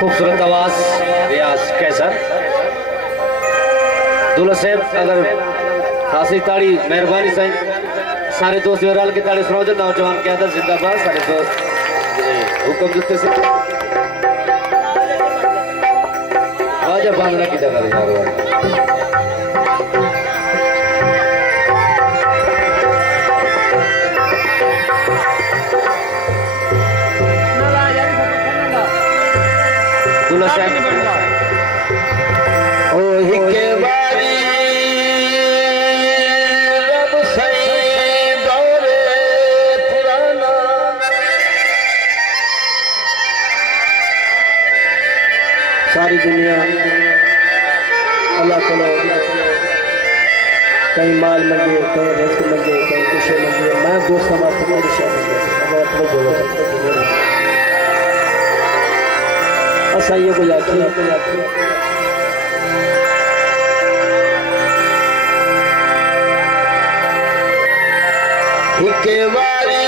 खूबसूरत आवाज रियाज कैसर दूल्हा साहब अगर खासी ताड़ी मेहरबानी साईं सारे दोस्त रल के ताड़ी सुनाओ जो नौजवान क़यादत जिंदाबाद सारे दोस्त हुक्म देते से आजा बांगड़ा की जगह यार दूल्हा साहब ओ हिके बारी रब सही दौरे पुराना सारी दुनिया अल्लाह ताला कहीं माल मंगे कहीं रिस्क मंगे कहीं खुशी मंगे मैं दोस्त हमारे ऐसा ये कोई आखिर हिके वारी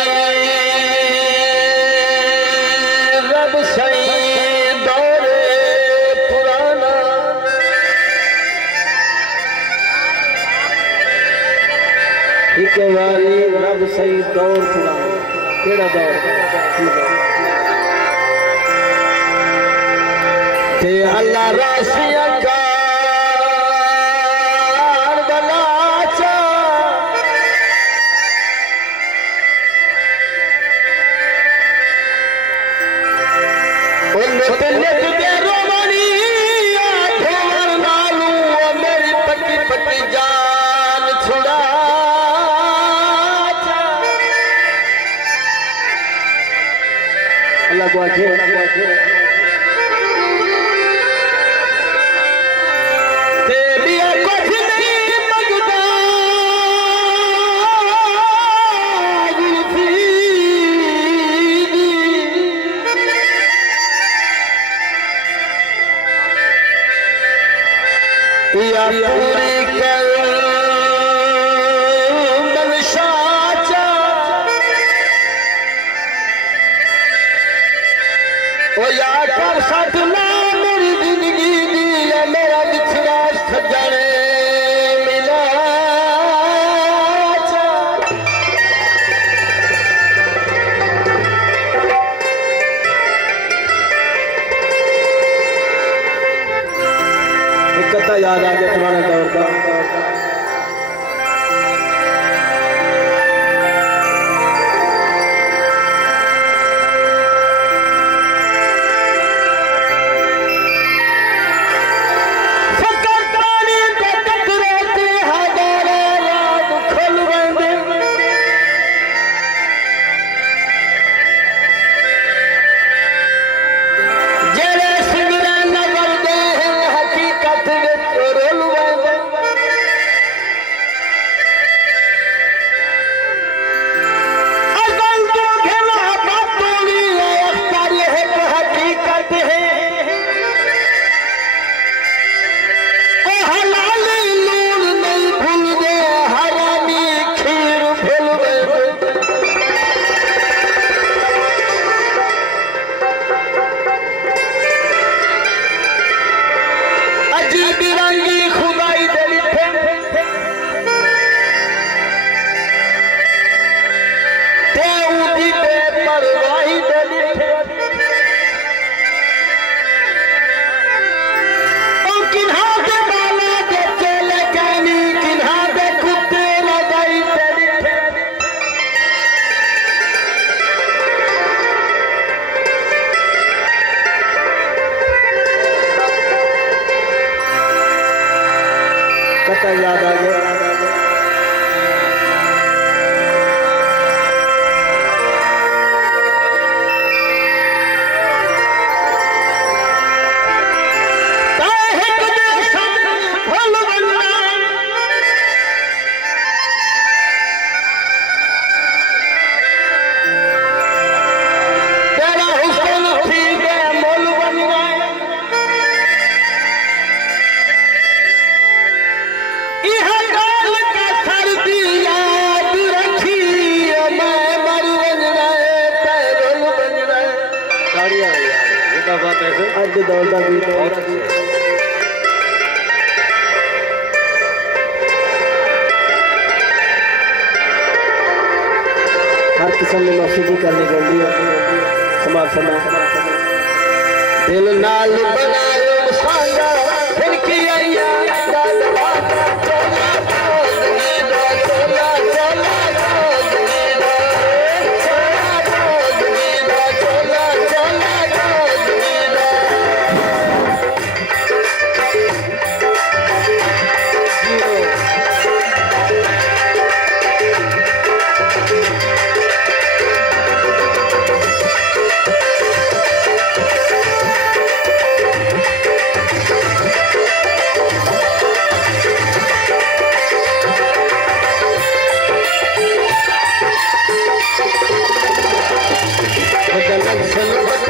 रब सही दौरे पुराना हिके वारी रब सही दौर पुराना केड़ा दौर ते अल्लाह रासिया का बलाचा नित दे रोमनी आठों नालू मेरी पट्टी पट्टी जान छुड़ा अल्लाह को आखे पूरी कर मनशाचा ओ या कर सटना मेरी जिंदगी दी मेरा बिछड़ा सजने मिला कथा याद आ गया तुम्हारे दौर का रोल एक किस्म में मौसीकी करनी गंदी समाज समाज दिल नाल बनायो सांगा फिर की आया चला चला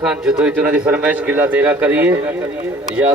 खान जो तो इतना दी फरमाइश गिला तेरा करिए या